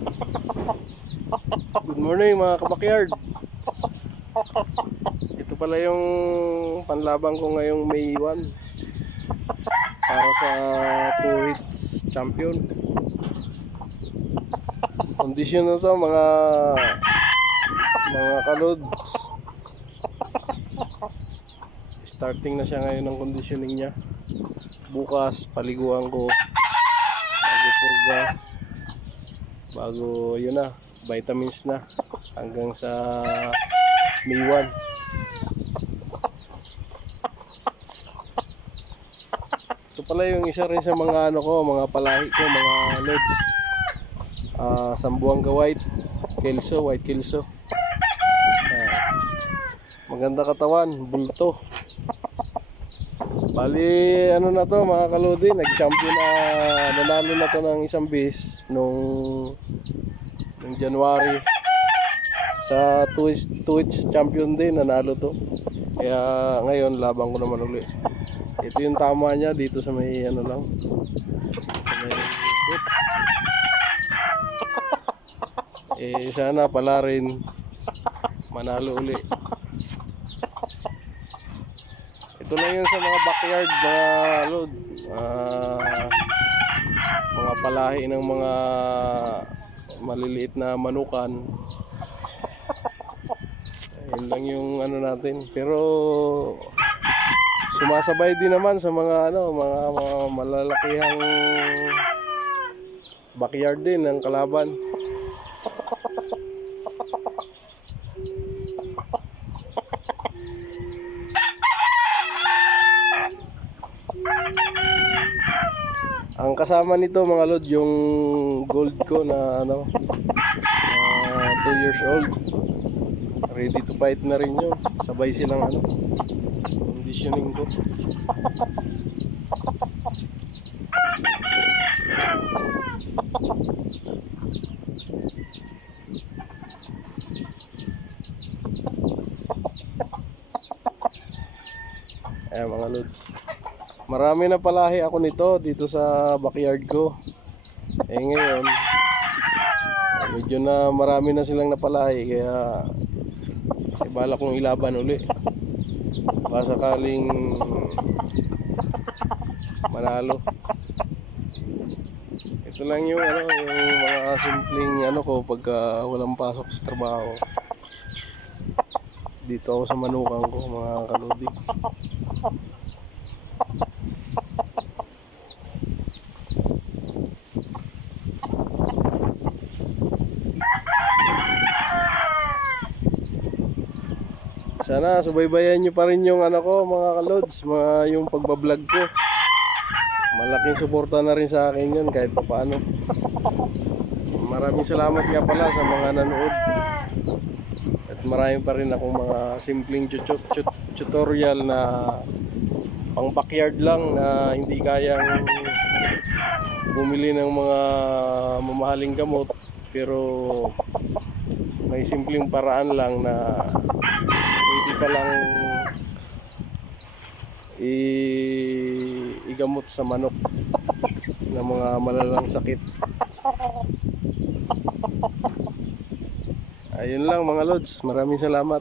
Good morning mga kabakyard. Ito pala yung panlabang ko ngayong May 1 para sa 2 hits champion. Kondisyon na to mga kalods. Starting na siya ngayon ng conditioning niya. Bukas paliguan ko bago purga, bago yun na, vitamins na hanggang sa May 1. Ito pala yung isa rin sa mga mga palahi ko, mga lods. Sambuanga white kelso. Maganda katawan, bulto. Bali na to mga kalodi, nag-champion na, nanalo na to ng isang base nung January sa Twitch champion din, nanalo to. Kaya ngayon labang ko naman uli. Ito yung tama niya dito sa may sa may sana pala rin manalo uli. Ito lang yun sa mga backyard, mga load, mga palahi ng mga maliliit na manukan. Yun lang yung natin. Pero sumasabay din naman sa mga mga malalakihang backyard din ng kalaban. Ang kasama nito mga lod, yung gold ko na 2 years old. Ready to fight na rin yun. Sabay silang conditioning ko. Ayan mga lods. Marami na palahi ako nito dito sa backyard ko. Ngayon medyo na marami na silang napalahi, kaya ibala kong ilaban uli. Baka sakaling manalo. Ito lang yung yung mga simpleng ko pagka walang pasok sa trabaho. Dito ako sa manukan ko mga kalodi. Sana subaybayan nyo pa rin yung ko mga kalods, yung pagbablog ko. Malaking suporta na rin sa akin yun kahit pa paano. Maraming salamat nga pala sa mga nanood. At marami pa rin akong mga simpleng tutorial na pang backyard lang na hindi kayang bumili ng mga mamahaling gamot, pero may simpleng paraan lang na pwede palang igamot sa manok ng mga malalang sakit. Ayun lang mga lods, maraming salamat.